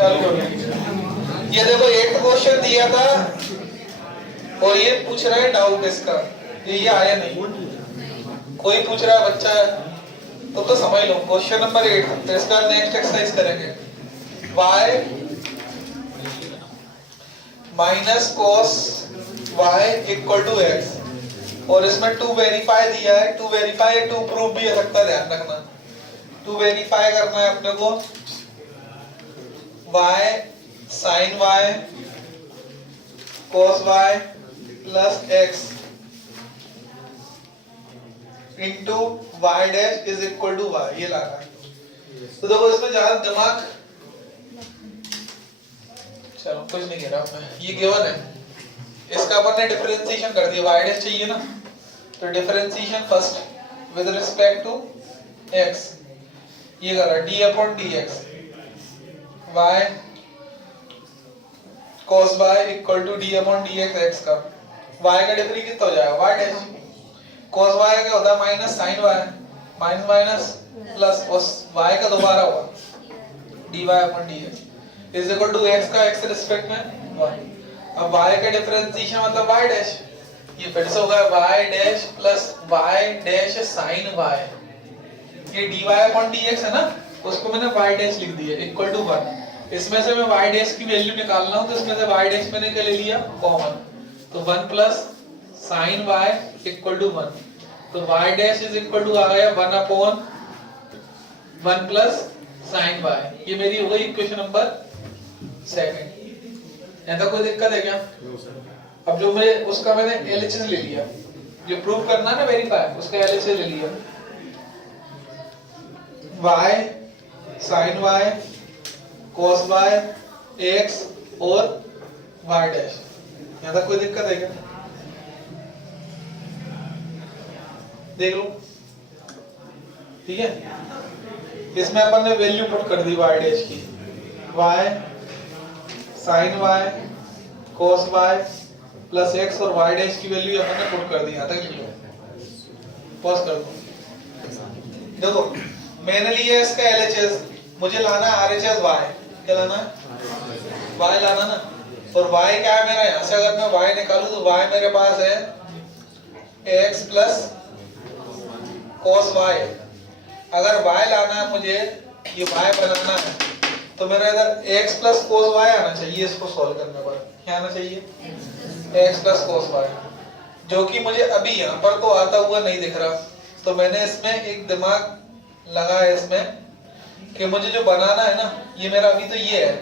चालू हो गया। ये देखो एक क्वेश्चन दिया था और ये पूछ रहा है डाउट इसका, ये आया नहीं। कोई पूछ रहा है बच्चा तो समझ लो क्वेश्चन नंबर 8। तो इसका नेक्स्ट एक्सरसाइज करेंगे y minus cos y equal to x और इसमें टू वेरीफाई दिया है। टू वेरीफाई टू प्रूफ भी हो सकता है, ध्यान रखना। टू वेरीफाई करना है अपने को y sign y cos y plus x into y dash is equal to y, ये लाना है। तो देखो इसमें ज्यादा दिमाग, चलो कुछ नहीं कह रहा मैं, ये गिवन है। इसका अपन ने डिफरेंशिएशन कर दिया, y डैश चाहिए ना, तो differentiation first with respect to x, ये कर रहा d upon dx y cos y equal to d upon dx x का। y का डिफरेंस कितना हो जाएगा, y डैश cos y क्या होता है minus sine y, minus minus plus cos y का दोबारा हुआ dy upon dx is equal to x का x रिस्पेक्ट में 1। अब y का डिफरेंशिएशन मतलब y डैश, ये फिर से होगा y dash plus y dash sign y, ये dy अपॉन dx है ना, उसको मैंने y डैश लिख दिया इक्वल टू 1। इसमें से मैं y डैश की वैल्यू निकालना हूं तो इसमें से y डैश मैंने क्या ले लिया कॉमन, तो 1 plus sine y equal to 1, तो y dash is equal to आ गया 1 अपॉन 1 प्लस साइन y। ये मेरी हो गई इक्वेशन नंबर 7। ऐसा कोई दिक्कत है क्या? अब जो मैं उसका मैंने एलएचएस ले लिया, जो प्रूव करना है ना वेरीफाई, उसका एलएचएस ले लिया y sign y cos y x और y डैश। यहाँ तक कोई दिक्कत है क्या? देख लो, ठीक है। इसमें अपन ने वैल्यू पुट कर दी y डैश की, y sign y cos y plus x और y डैश की वैल्यू अपन ने पुट कर दी। यहाँ तक लिखो, पॉज कर दो। देखो मैंने लिया इसका LHS, मुझे लाना है RHS y, क्या लाना है y लाना ना, और y क्या है मेरा, यहाँ से अगर मैं y निकालूं तो y मेरे पास है x प्लस cos y। अगर y लाना है मुझे, ये y बनाना है, तो मेरा इधर x प्लस cos y आना चाहिए। इसको सॉल्व करने पर क्या आना चाहिए, x प्लस cos y, जो कि मुझे अभी यहाँ पर तो आता हुआ नहीं दिख रहा। तो मैंने इसमें एक दिमाग लगा है इसमें कि मुझे जो बनाना है ना, ये मेरा अभी तो ये है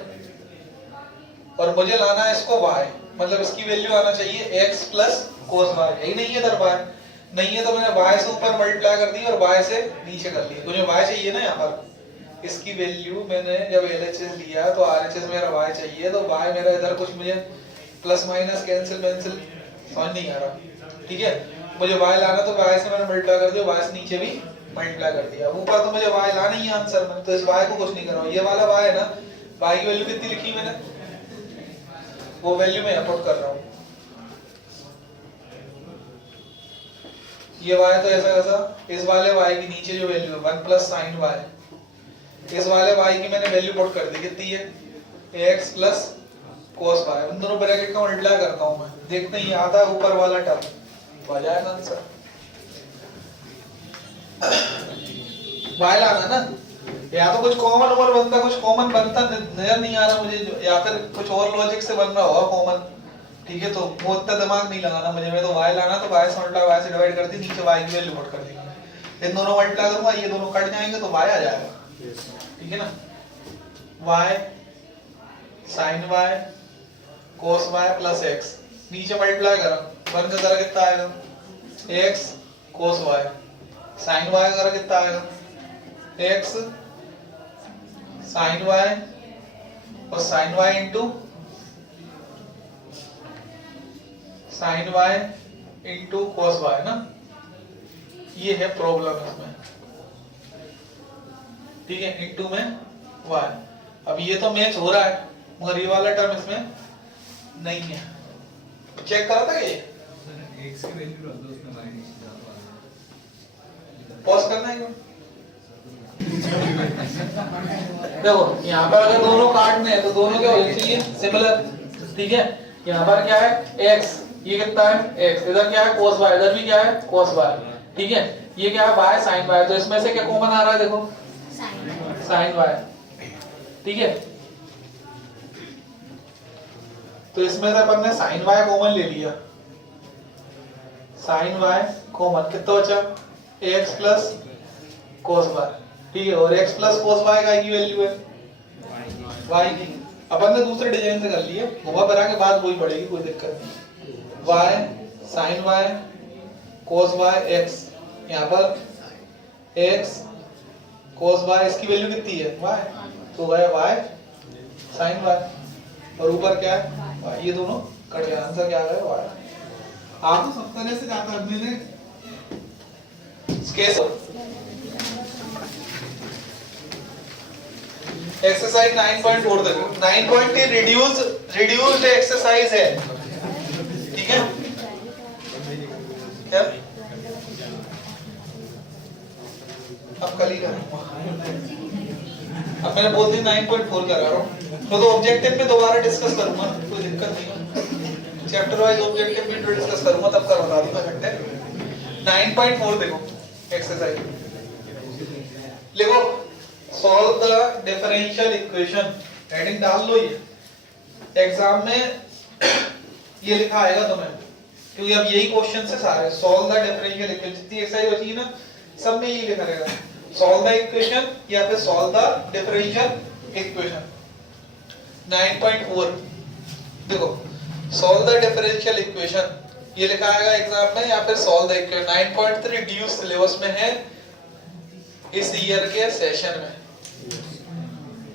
और मुझे लाना है इसको y, मतलब इसकी वैल्यू आना चाहिए x प्लस cos y। यही नहीं है इधर y नहीं है, तो मैंने y से ऊपर मल्टीप्लाई कर दी और y से नीचे कर लिया। मुझे y चाहिए ना, यहाँ पर इसकी वैल्यू मैंने जब LHS लिया तो RHS मेरा y चाहिए, तो y मेरा इधर कुछ मुझे प्लस माइनस कैंसिल समझ नहीं आ रहा, ठीक है। मुझे y लाना तो y से मैंने मल्टीप्लाई कर दिया, y से नीचे भी मल्टीप्लाई कर दिया। ऊपर तो मुझे y लाना ही है आंसर में, तो इस y को कुछ नहीं कर रहा हूँ। ये वाला y है ना, y की वैल्यू कितनी लिखी मैंने, वो वैल्यू मैं पुट कर रहा हूँ। ये y तो ऐसा कैसा, इस वाले y की नीचे जो वैल्यू है 1 प्लस साइन y, इस वाले y की मैंने वैल्यू पुट कर दी, कितनी है x प्लस cos y। उन दोनों ब्रैकेट का मल्टीप्लाई करता हूँ मैं, देखते हैं आता है ऊपर वाला टर्म, तो आ जाएगा आंसर। y लाना ना, या तो कुछ कॉमन और बनता, कुछ कॉमन बनता नजर नहीं आ रहा मुझे, या फिर कुछ और लॉजिक से बन रहा होगा कॉमन, ठीक है। तो वो इतना दिमाग नहीं लगाना मुझे, मैं तो y लाना तो y से मल्टीप्लाई y से डिवाइड कर दी, नीचे y की वैल्यू पुट कर दी। इन दोनों मल्टीप्लाई करूंगा, ये दोनों कट जाएंगे तो y आ जाएगा, ठीक है ना। y sin y cos y plus x, नीचे मल्टीप्लाई करा, 1 का जरा कितना आएगा x cos y, sin y का जरा कितना आएगा x sin y और sin y into sin y into cos y ना, ये है प्रॉब्लम इसमें, ठीक है। इंटू में y, अब ये तो मैच हो रहा है मगर ये वाला टर्म इसमें नहीं है। चेक करा था ये, x की वैल्यू रख दो, उसमें y नहीं डालना, पॉज करना है। देखो यहाँ पर अगर दोनों काटने हैं तो दोनों क्या होने चाहिए, सिमिलर। ठीक है, यहाँ पर क्या है x, ये कितना है x, इधर क्या है cos y, इधर भी क्या है cos y। ठीक है, ये क्या है y sin y, तो इसमें से क्या कॉमन आ रहा है, देखो sin y। ठीक है, तो इसमें से अपन ने sin y कॉमन ले लिया, sin y कॉमन, कितना बचा x प्लस cos y। ठीक है, और x प्लस cos y का की वैल्यू है y की। अपन ने दूसरे डिजाइन से कर लिए, घुमा फिरा के बाद वही पड़ेगी, कोई दिक्कत नहीं। y sin y cos y x, यहाँ पर x cos y, इसकी वैल्यू कितनी है y, तो गया y sin y, और ऊपर क्या है y, ये दोनों कट गया, आंसर क्या आ गया y। आप तो सब तरह से जाता है, मैंने कैसे एक्सरसाइज 9.4 देखो, 9.3 रिड्यूस्ड एक्सरसाइज है। ठीक है, क्या अब कल ही करूंगा, अब मैंने बोल दी 9.4 करा रहा हूँ, तो ऑब्जेक्टिव में दोबारा डिस्कस करूंगा, कोई दिक्कत नहीं, चैप्टर वाइज ऑब्जेक्टिव में डिस्कस करूंगा, तब कर बता दूंगा घंटे। 9.4 देखो एक्सरसाइज, लिखो solve the differential equation, heading डाल लो, ये एग्जाम में ये लिखा आएगा तुम्हें, क्योंकि अब यही क्वेश्चन से सारे सॉल्व द डिफरेंशियल इक्वेशन, जितनी एक्सरसाइज होती है ना सब में यही लिखा रहेगा, सॉल्व द इक्वेशन या फिर सॉल्व द डिफरेंशियल इक्वेशन। 9.4 देखो सॉल्व द डिफरेंशियल इक्वेशन, ये लिखा आएगा एग्जाम में, या फिर solve the equation. 9.3 due syllabus में है इस ईयर के सेशन में,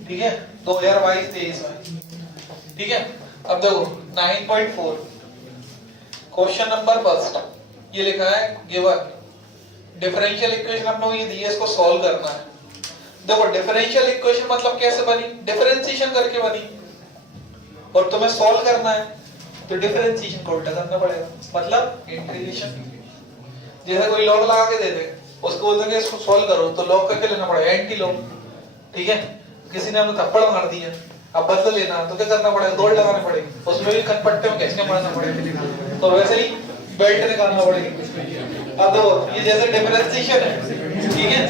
ठीक है 2022-23 में। ठीक है, अब देखो 9.4 क्वेश्चन नंबर फर्स्ट, ये लिखा है गिवन डिफरेंशियल इक्वेशन, हम लोग ये दिया, इसको सॉल्व करना है। देखो डिफरेंशियल इक्वेशन मतलब कैसे बनी, डिफरेंशिएशन करके बनी, और तुम्हें सॉल्व करना है तो डिफरेंशिएशन को उल्टा करना पड़ेगा, मतलब इंटीग्रेशन। जैसे कोई लॉग लगा के दे दे, उसको बोलते हैं इसको सॉल्व करो, तो लॉग करके लेना पड़ेगा एंटी लॉग। ठीक है, किसी ने हमें थप्पड़ मार दिया, अब बदल लेना तो क्या करना पड़ेगा, दौड़ लगानी पड़ेगी, उसमें भी कनपट्टे में खींच के मारना पड़ेगा, तो वैसे ही बेल्ट निकालना पड़ेगी। अब देखो ये जैसे डिफरेंशिएशन है, ठीक है,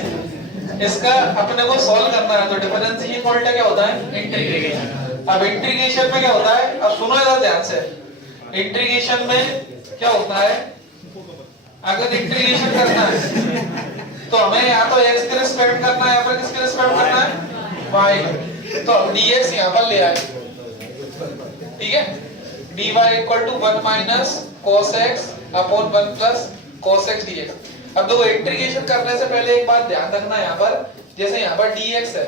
इसका अपने को सॉल्व करना है, तो डिफरेंशिएशन का उल्टा क्या होता है, इंटीग्रेशन। अब इंटीग्रेशन में क्या होता है, अब सुनो इधर ध्यान से, इंटीग्रेशन में क्या होता है, अगर इंटीग्रेशन करना है तो हमें या तो x के रिस्पेक्ट करना है, या फिर किसके रिस्पेक्ट करना है, y, तो dx यहाँ पर ले आए। ठीक है, dy equal to 1 minus cos x upon 1 plus cos x dx। अब देखो इंटीग्रेशन करने से पहले एक बात ध्यान रखना, यहाँ पर जैसे यहाँ पर dx है,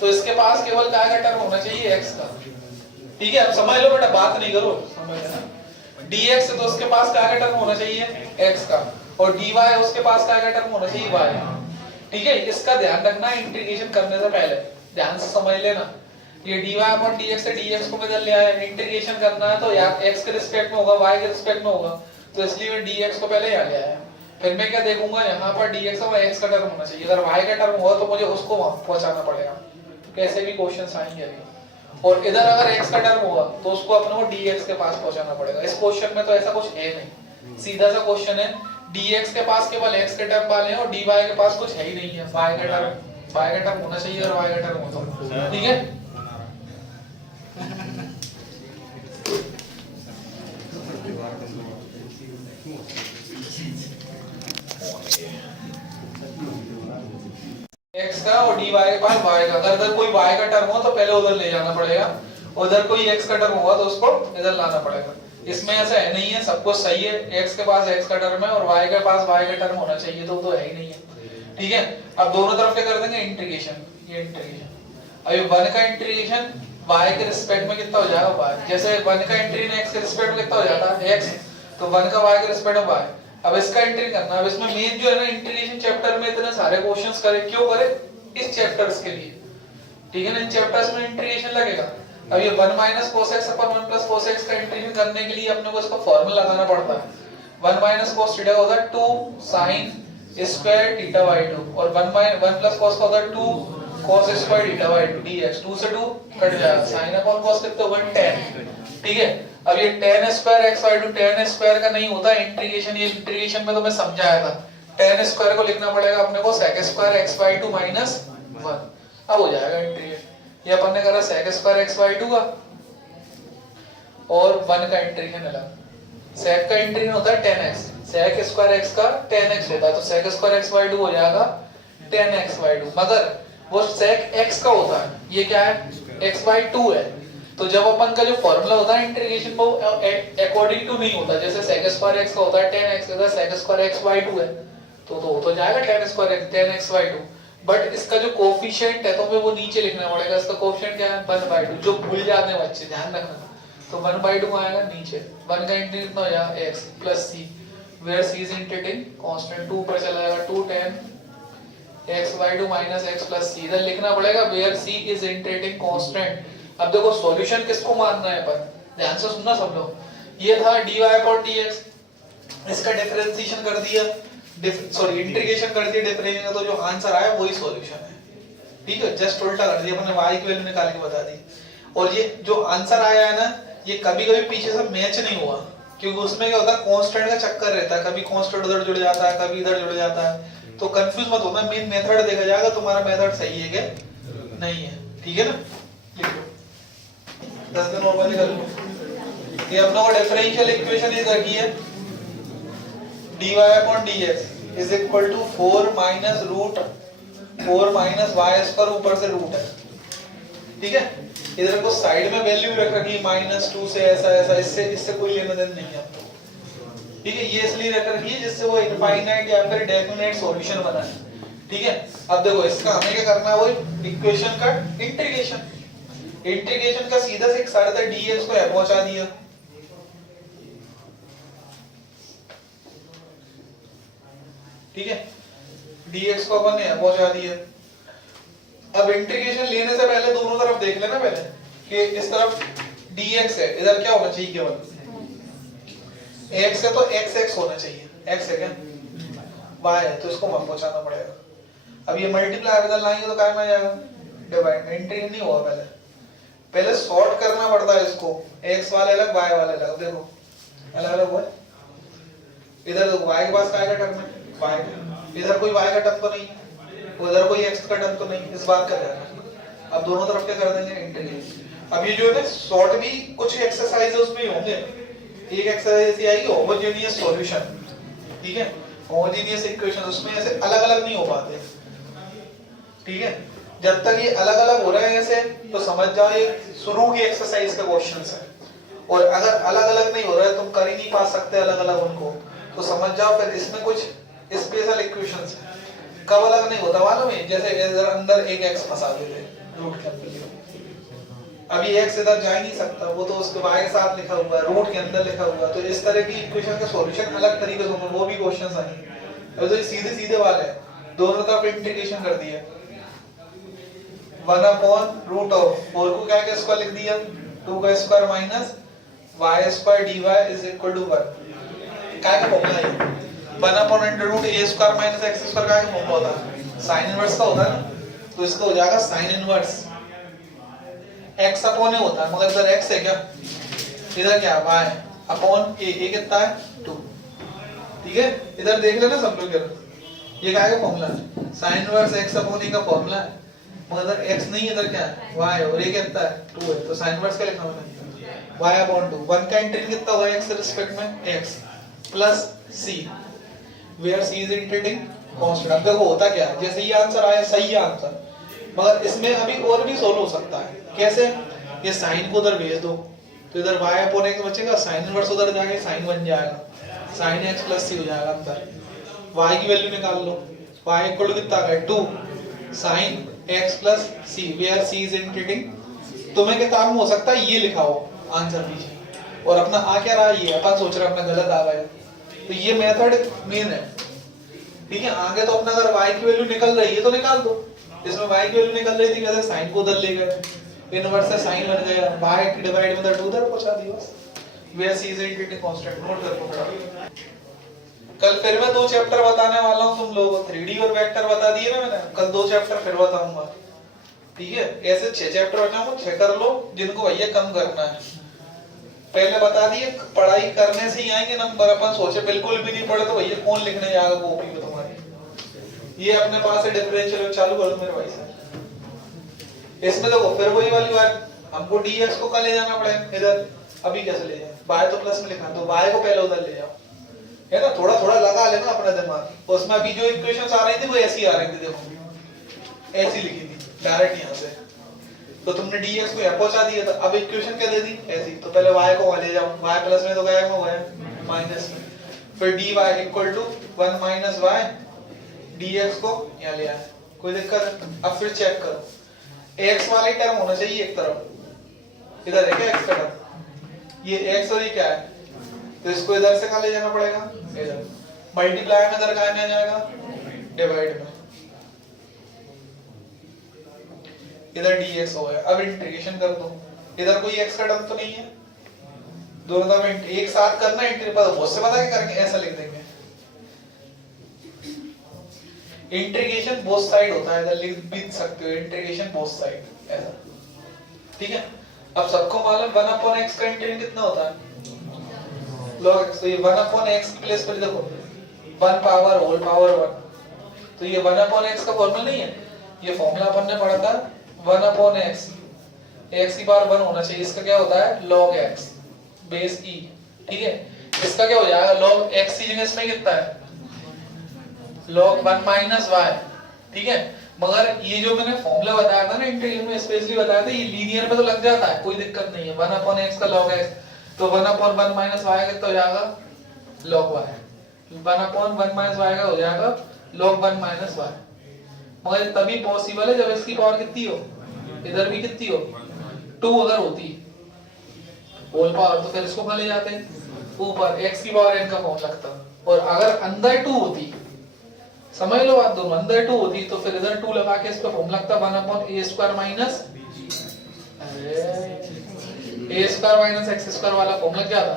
तो इसके पास केवल क्या का टर्म होना चाहिए, x का। ठीक है, अब समझ लो बेटा, बात नहीं करो, समझ लेना, dx है तो उसके पास क्या का टर्म होना चाहिए, x का, और dy है उसके पास क्या का टर्म होना चाहिए, y। ठीक है, इसका ध्यान रखना इंटीग्रेशन करने से पहले, ध्यान से समझ लेना। ये dy अपॉन dx से dx को बदल ले आए, इंटीग्रेशन करना है तो या x के रिस्पेक्ट में होगा, y के रिस्पेक्ट में होगा, तो इसलिए मैं dx को पहले यहाँ ले आया। फिर मैं क्या देखूंगा, यहाँ पर dx और x का टर्म होना चाहिए, अगर y का टर्म हुआ तो मुझे उसको वहां पहुंचाना पड़ेगा, कैसे भी क्वेश्चन आएंगे अभी। और इधर अगर x का टर्म होगा तो उसको अपने को dx के पास पहुंचाना पड़ेगा। इस क्वेश्चन में तो ऐसा कुछ है नहीं, सीधा सा क्वेश्चन है, dx के पास केवल x के टर्म वाले हैं और dy के पास कुछ है ही नहीं है, y का टर्म होना चाहिए, और y का टर्म हो तो ठीक है। x का और dy के पास y का, अगर कोई y का टर्म हो तो पहले उधर ले जाना पड़ेगा, उधर कोई x का टर्म होगा तो उसको इधर लाना पड़ेगा। इसमें ऐसा है नहीं है, सब कुछ सही है, x के पास x का टर्म है और y के पास y का टर्म होना चाहिए, तो है ही नहीं है। ठीक है, अब दोनों तरफ क्या कर देंगे, इंटीग्रेशन, ये इंटीग्रेशन। अब ये 1 का इंटीग्रेशन y के रिस्पेक्ट में कितना हो जाएगा, y, जैसे 1 का इंटीग्रेशन x के रिस्पेक्ट में कितना हो जाता है, x, तो 1 का y के रिस्पेक्ट में y। अब इसका इंटीग्रेट करना, अब इसमें मेन जो है ना, इंटीग्रेशन चैप्टर में इतने सारे क्वेश्चंस करे, क्यों करे, इस चैप्टर्स के लिए। ठीक है ना, इन चैप्टर्स में इंटीग्रेशन लगेगा। अब ये 1 माइनस cos x अपन 1 प्लस cos x का इंटीग्रेशन करने के लिए अपने को इसका फॉर्मूला लगाना पड़ता है। 1 माइनस cos थीटा होगा 2 sin स्क्वायर थीटा बाई 2 और 1 प्लस कॉस का होता है 2 cos square theta by 2 dx, 2 से 2 कट जाएगा, sin अपॉन cos कितना होगा 10। ठीक है, अब ये tan square x by 2 tan square का नहीं होता इंटीग्रेशन, ये इंटीग्रेशन में तो मैं समझाया था, tan स्क्वायर को लिखना पड़ेगा अपने को sec square x by 2 minus 1। अब हो जाएगा इंटीग्रेशन, ये अपन ने करा sec स्क्वायर x बाई 2 का और 1 का इंटीग्रेशन अलग। sec का इंटीग्रेशन होता है tan x, sec square x का tan x होता है, तो sec स्क्वायर x बाई 2 हो जाएगा tan x बाई 2, मगर वो sec x का होता है, ये क्या है x बाई 2 है, तो जब अपन का जो फॉर्मूला होता है इंटीग्रेशन वो अकॉर्डिंग टू नहीं होता, जैसे sec स्क्वायर x का होता है tan x का sec स्क्वायर x बाई 2 है, तो जाएगा tan square tan x by 2, but इसका जो कोएफिशिएंट है तो हमें वो नीचे लिखना पड़ेगा, इसका कोएफिशिएंट क्या है 1 बाई 2, जो भूल जाते हैं बच्चे ध्यान रखना, तो 1 बाई 2 आएगा नीचे, 1 का इंटीग्रेशन कितना हो जाएगा x plus c, where c is integrating constant, 2 पर चला जाएगा 2 tan x by 2 minus x plus c, इधर लिखना पड़ेगा where c is integrating constant। अब देखो सॉल्यूशन किसको मानना है अपन, ध्यान से सुनना सब लोग, ये था dy upon dx, इसका डिफरेंशिएशन कर दिया, सॉरी इंटीग्रेशन कर दिया डिफरेंशिएशन, तो जो आंसर आया वही सॉल्यूशन है। ठीक है, जस्ट उल्टा कर दिया अपने y की वैल्यू निकाल के बता दी, और ये जो आंसर आया है ना, ये कभी-कभी पीछे से मैच नहीं हुआ, क्योंकि उसमें क्या होता है कांस्टेंट का चक्कर रहता है, कभी कांस्टेंट उधर जुड़ जाता है, कभी इधर जुड़ जाता है, तो कंफ्यूज मत होना, मेन मेथड देखा जाएगा तुम्हारा मेथड सही है क्या नहीं है। ठीक है ना, लिख लो 10 दिन नॉर्मली कर लो। ये अपना को डिफरेंशियल इक्वेशन इज रखी है dy upon dx is equal to 4 minus root 4 minus y square, ऊपर से रूट है। ठीक है, इधर को साइड में वैल्यू रख रखी -2 से ऐसा ऐसा, इससे कोई लेना देना नहीं है आपको। ठीक है, ये इसलिए रख रखी है जिससे वो इनफाइनाइट या फिर डेफिनेट सॉल्यूशन बनाए। ठीक है, अब देखो इसका हमें क्या करना है, वो इक्वेशन का इंटीग्रेशन, इंटीग्रेशन का सीधा से एक साइड था dx को पहुंचा दिया, ठीक है dx को अपन ने पहुंचा दिया। अब इंटीग्रेशन लेने से पहले दोनों तरफ देख लेना पहले कि इस तरफ dx है, इधर क्या होना चाहिए, केवल x है तो x होना चाहिए, x है क्या y है, तो इसको वहां पहुंचाना पड़ेगा। अब ये मल्टीप्लाई इधर लाएंगे तो काय में आ जाएगा डिवाइड, इंटीग्रेट नहीं होगा, पहले सॉर्ट करना पड़ता है इसको, x वाले अलग y वाले अलग, देखो अलग अलग हुआ, इधर देखो y के पास काय का टर्म है y, इधर कोई y का टर्म तो नहीं, उधर कोई x का टर्म तो नहीं, इस बात का ध्यान रखना। अब दोनों तरफ क्या कर देंगे इंटीग्रेट। अब ये जो है ना सॉर्ट भी कुछ एक्सरसाइज उसमें होंगे, एक एक्सरसाइज ऐसी आएगी होमोजेनियस सॉल्यूशन, ठीक है होमोजेनियस इक्वेशन, उसमें ऐसे अलग-अलग नहीं हो पाते। ठीक है, जब तक ये अलग-अलग हो रहे हैं ऐसे तो समझ जाओ ये शुरू की एक्सरसाइज का क्वेश्चंस है, और अगर अलग-अलग नहीं हो रहा है तुम कर ही नहीं पा सकते अलग-अलग उनको, तो समझ जाओ फिर इसमें कुछ स्पेशल इक्वेशंस है। कब अलग नहीं होता मालूम है, जैसे इधर अंदर एक x फंसा देते रूट के अंदर, अब ये x इधर जा ही नहीं सकता, वो तो उसके y के साथ लिखा हुआ है, रूट के अंदर लिखा हुआ है, तो इस तरह की इक्वेशन का सॉल्यूशन अलग तरीके से होंगे, वो भी क्वेश्चंस आएंगे। अब तो ये सीधे सीधे वाले हैं, दोनों तरफ इंटीग्रेशन कर दिया, 1 अपॉन रूट ऑफ 4 को क्या क्या स्क्वायर लिख दिया 2 का square minus y square dy is equal to 1, क्या का फॉर्मूला है 1 upon under root a square minus x square, का फॉर्मूला होता है sin इनवर्स का होता है ना, तो इसका हो जाएगा sin inverse x upon a होता है, मगर इधर x है क्या, इधर क्या y अपॉन a कितना है 2। ठीक है, इधर देख लेना सब लोग, ये क्या है फॉर्मूला है sin inverse x upon a का फॉर्मूला है, मगर इधर x नहीं, इधर क्या है y और a कितना है 2 है, तो sin इनवर्स का लिखा मैंने y अपॉन 2, 1 का इंटीग्रेशन कितना होगा x के रिस्पेक्ट में x plus c, where c is integrating constant. अब देखो होता क्या है, जैसे ये आंसर आया सही है आंसर, मगर इसमें अभी और भी सोल्व हो सकता है। कैसे, ये sin को उधर भेज दो तो इधर y अपॉन x बचेगा, sin इनवर्स उधर जाके sin बन जाएगा, sin x प्लस c हो जाएगा, अंदर y की वैल्यू निकाल लो, y इक्वल टू कितना है 2 sin x plus c, where c is integrating. तुम्हें किताब में हो सकता है ये लिखा हो आंसर पीछे, और अपना आ क्या रहा है, ये अपन सोच रहे हैं अपना गलत आ गया, तो ये मेथड मेन है। ठीक है, आगे तो अपना अगर y की वैल्यू निकल रही है तो निकाल दो, इसमें y की वैल्यू निकल रही थी, कैसे sin को उधर ले गए, इनवर्स से sin बन गया, y डिवाइड में 2 उधर पहुंचा दिया बस, where c is integrating constant, note कर लो। कल फिर मैं 2 चैप्टर बताने वाला हूँ तुम लोगों को, 3D और वेक्टर बता दिए ना मैंने, कल 2 चैप्टर फिर बताऊंगा। ठीक है, ऐसे 6 चैप्टर बताऊंगा, 6 कर लो जिनको भैया कम करना है। पहले बता दिए पढ़ाई करने से ही आएंगे नंबर, अपन सोचे बिल्कुल भी नहीं पढ़े तो भैया कौन लिखने जाएगा कॉपी में तुम्हारी। ये अपने पास से डिफरेंशियल चालू कर दो मेरे भाई साहब। इसमें देखो फिर वही वाली बात, हमको dx को कहाँ ले जाना पड़ेगा, इधर। अभी कैसे ले जाए, y तो प्लस में लिखा तो y को पहले उधर ले जाओ, है ना। थोड़ा थोड़ा लगा लेना अपना दिमाग। उसमें अभी जो इक्वेशंस आ रही थी वो ऐसी आ रही थी, देखो ऐसी लिखी थी डायरेक्ट यहाँ से। तो तुमने dx को यहाँ पहुंचा दिया था, अब इक्वेशन क्या दे दी ऐसी, तो पहले y को वहां ले जाओ, y प्लस में तो गया वो है माइनस में, फिर dy equal to 1 minus y, dx को यहाँ ले आए, कोई दिक्कत है। अब फिर चेक करो, x वाली टर्म होना चाहिए एक तरफ, इधर है क्या x का टर्म, ये x और ये क्या है, तो इसको इधर से कहाँ ले जाना पड़ेगा, इधर। मल्टीप्लाई में इधर कहाँ में आ जाएगा, डिवाइड में, इधर dx हो गया। अब इंटीग्रेशन कर दो, इधर कोई x का टर्म तो नहीं है, दोनों का एक साथ करना है इंटीग्रेशन, बहुत से पता है करके ऐसा लिख देंगे। इंटीग्रेशन बोथ साइड होता है, इधर लिख भी सकते हो इंटीग्रेशन बोथ साइड ऐसा। ठीक है, अब सबको मालूम 1/x का इंटीग्रेशन कितना होता है, log x। तो ये 1/x की प्लेस पर देखो 1 पावर होल पावर 1, तो ये 1/x का फॉर्मूला नहीं है, ये फॉर्मूला अपन ने पढ़ा था 1/x, x की पावर 1 होना चाहिए, इसका क्या होता है log x बेस e। ठीक है, इसका क्या हो जाएगा log x की जगह इसमें कितना है log 1 माइनस y। ठीक है, मगर ये जो मैंने फॉर्मूला बताया था ना इंटीग्रल में, स्पेशली बताया था, ये लीनियर में तो लग जाता है, कोई दिक्कत नहीं है। 1/x का log x, तो 1/1 माइनस y कितना हो जाएगा log y, 1/1 माइनस y का हो जाएगा log 1 माइनस y। मगर तभी पॉसिबल है जब इसकी पावर कितनी हो, इधर भी कितनी हो 2 अगर होती होल पावर, तो फिर इसको कहाँ ले जाते ऊपर, x की पावर n का फॉर्म लगता। और अगर अंदर 2 होती, समझ लो बात, दोनों अंदर 2 होती तो फिर इधर 2 लगा के इसका फॉर्म लगता 1/a² minus a² minus x² वाला फॉर्म लग जाता।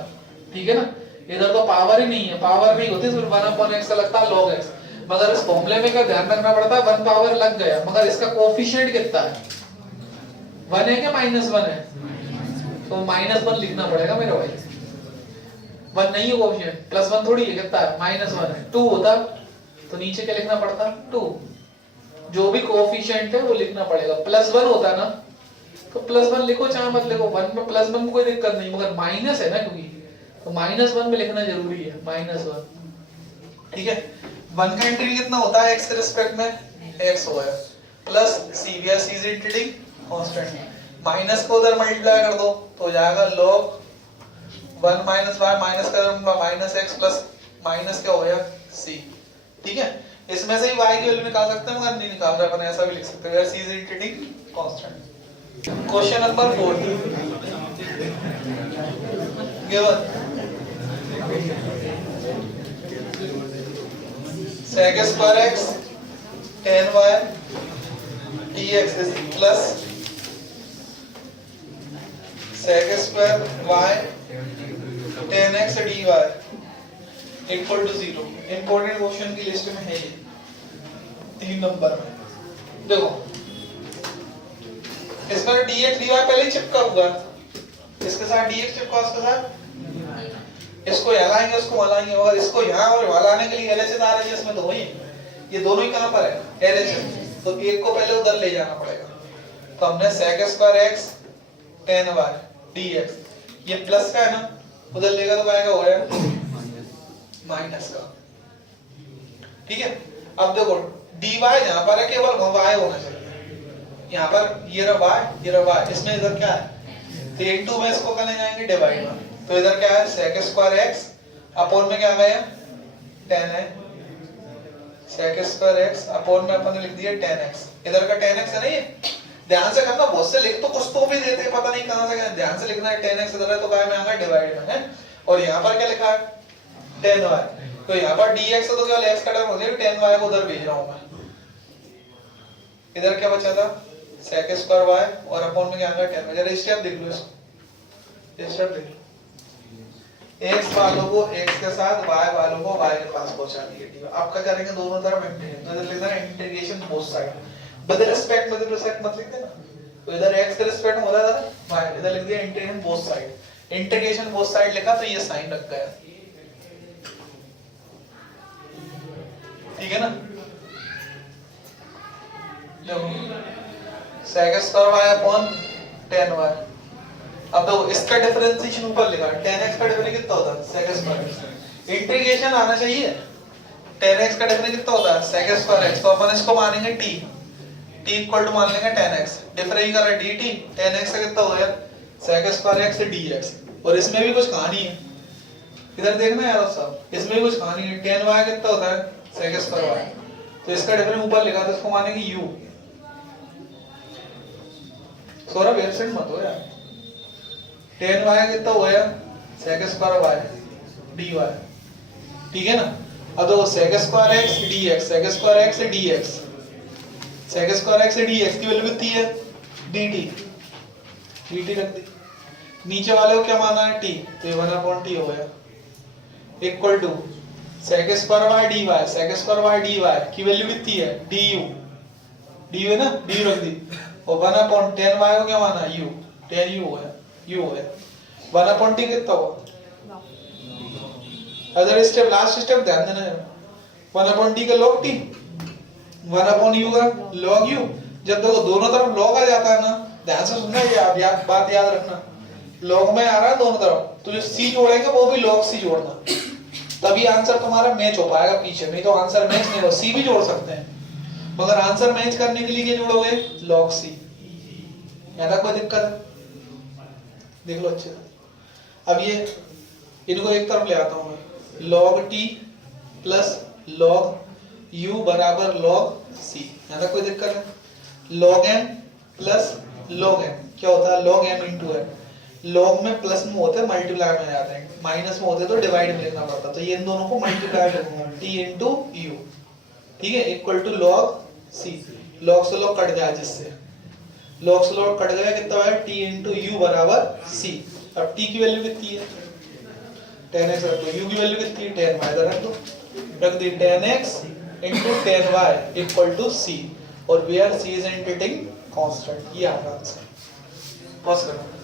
ठीक है ना, इधर तो पावर ही नहीं है, पावर नहीं होती, सिर्फ 1/x का लगता log x। मगर इस फॉर्मूले में क्या ध्यान रखना पड़ता है, 1 पावर लग गया, मगर इसका कोएफिशिएंट कितना है 1 है क्या -1 है, तो -1 लिखना पड़ेगा मेरे भाई। 1 नहीं है कोएफिशिएंट, +1 थोड़ी है, कितना है -1 है। 2 होता तो नीचे क्या लिखना पड़ता 2, जो भी कोएफिशिएंट है वो लिखना पड़ेगा। +1 होता ना तो +1 लिखो चाहे मत लिखो, 1 में +1 में कोई दिक्कत नहीं, मगर माइनस है ना क्योंकि, तो -1 में लिखना जरूरी है, -1। ठीक है, 1 का इंटीग्रल कितना होता है x के रिस्पेक्ट में, x हो गया plus c, we c is integrating constant, minus को उधर मल्टीप्लाई कर दो तो हो जाएगा log 1 माइनस y, माइनस का माइनस x प्लस माइनस क्या हो गया c। ठीक है, इसमें से ही y की वैल्यू निकाल सकते हैं, मगर नहीं निकाल रहे अपन, ऐसा भी लिख सकते हैं where c is integrating constant. Question number 4 given sec square x tan y dx is plus sec square y tan x dy equal to 0। Important question की लिस्ट में है ये 3 नंबर में। देखो इसका dx dy पहले ही चिपका हुआ है, इसके साथ dx चिपका, उसके साथ इसको यहाँ लाएंगे, उसको वहाँ लाएंगे, और इसको यहाँ और वहाँ लाने के लिए LHS आ रहा है, इसमें तो वही ये दोनों ही कहाँ पर है LHS, तो एक को पहले उधर ले जाना पड़ेगा। तो हमने sec square x tan y dx, ये प्लस का है ना, उधर लेगा तो आएगा हो गया माइनस का। ठीक है, अब देखो dy यहाँ पर है, केवल y होना चाहिए, यहाँ पर ये रहा y, ये रहा y, इसमें इधर क्या है, तो इनटू में इसको करने जाएंगे डिवाइड में, तो इधर क्या है sec square x अपॉन में क्या आ गया tan है, sec square x अपॉन में अपन ने लिख दिया tan x, इधर का tan x है ना, ये ध्यान से करना, बहुत से लिख तो कुछ तो भी देते हैं, पता नहीं कहां से, ध्यान से लिखना है। tan x इधर है तो काय में आएगा डिवाइड में है, और यहाँ पर क्या लिखा है tan y, तो यहाँ पर dx है तो केवल x का टर्म हो जाएगा, tan y को उधर भेज रहा हूं मैं। इधर क्या बचा था sec square y और अपॉन में क्या आएगा tan y। जरा स्टेप देख लो, इसको स्टेप देख लो, x वालों को x के साथ y वालों को y के पास पहुंचा दिया। ठीक है, आपका करेंगे दोनों तरफ इंटीग्रेशन, तो इधर लिखना integration both side. With respect मत लिखते ना, तो इधर x के रिस्पेक्ट में हो रहा था y, इधर लिख दिया integration both side. Integration both side लिखा तो ये साइन रख गया। ठीक है ना, sec square y upon tan y। अब देखो इसका डिफरेंशिएशन ऊपर लिखा, tan x का डिफरेंस कितना होता है sec स्क्वायर। इंटीग्रेशन आना चाहिए, tan x का डिफरेंस कितना होता है sec स्क्वायर x, तो अपन इसको मानेंगे t, t इक्वल टू मान लेंगे tan x, डिफरेंस करा dt, tan x का कितना हो गया sec स्क्वायर x dx। और इसमें भी कुछ कहानी है, इधर देखना यार साहब, इसमें भी कुछ कहानी है। tan y कितना होता है sec स्क्वायर y, तो इसका डिफरेंस ऊपर लिखा तो इसको मानेंगे u। सौरभ एब्सेंट मत हो यार। tan y कितना हो गया sec स्क्वायर y dy। ठीक है ना, अब तो sec square x dx, sec square x dx, sec square x dx की वैल्यू कितनी है dt, dt रख दी। नीचे वाले को क्या माना है t, तो ये 1/t हो गया equal to sec square y dy, sec square y dy की वैल्यू कितनी है du, du है ना, du रख दी। और 1/tan y को क्या माना u, tan u हो गया, u हो गया। 1/t कितना हुआ, अदर स्टेप लास्ट स्टेप ध्यान देना है। 1/t का log t, 1/u का log u। जब देखो दोनों तरफ log आ जाता है ना, ध्यान से सुनना, ये बात याद रखना, log में आ रहा है दोनों तरफ, तो जो c जोड़ेंगे वो भी log c जोड़ना, तभी आंसर तुम्हारा मैच हो पाएगा पीछे, नहीं तो आंसर मैच नहीं हो। c भी जोड़ सकते हैं, मगर आंसर मैच करने के लिए क्या जोड़ोगे log c। यहाँ तक कोई दिक्कत है, देख लो अच्छे से। अब ये इनको एक तरफ ले आता हूं मैं, log t plus log u बराबर log c। यहाँ तक कोई दिक्कत है, log m plus log m क्या होता है log m into m। log में प्लस में होते हैं मल्टीप्लाई में जाते हैं, माइनस में होते तो डिवाइड में लिखना पड़ता, तो ये इन दोनों को मल्टीप्लाई करूंगा t इंटू u। ठीक है, equal to log c, log से log कट गया, जिससे log से log कट गया कितना है t इंटू u बराबर c। अब t की वैल्यू कितनी है tan x रख दो, u की वैल्यू कितनी है tan y रख दो, रख दी tan x into tan y equal to c, और where c is integrating constant. ये आपका आंसर। पॉज करो।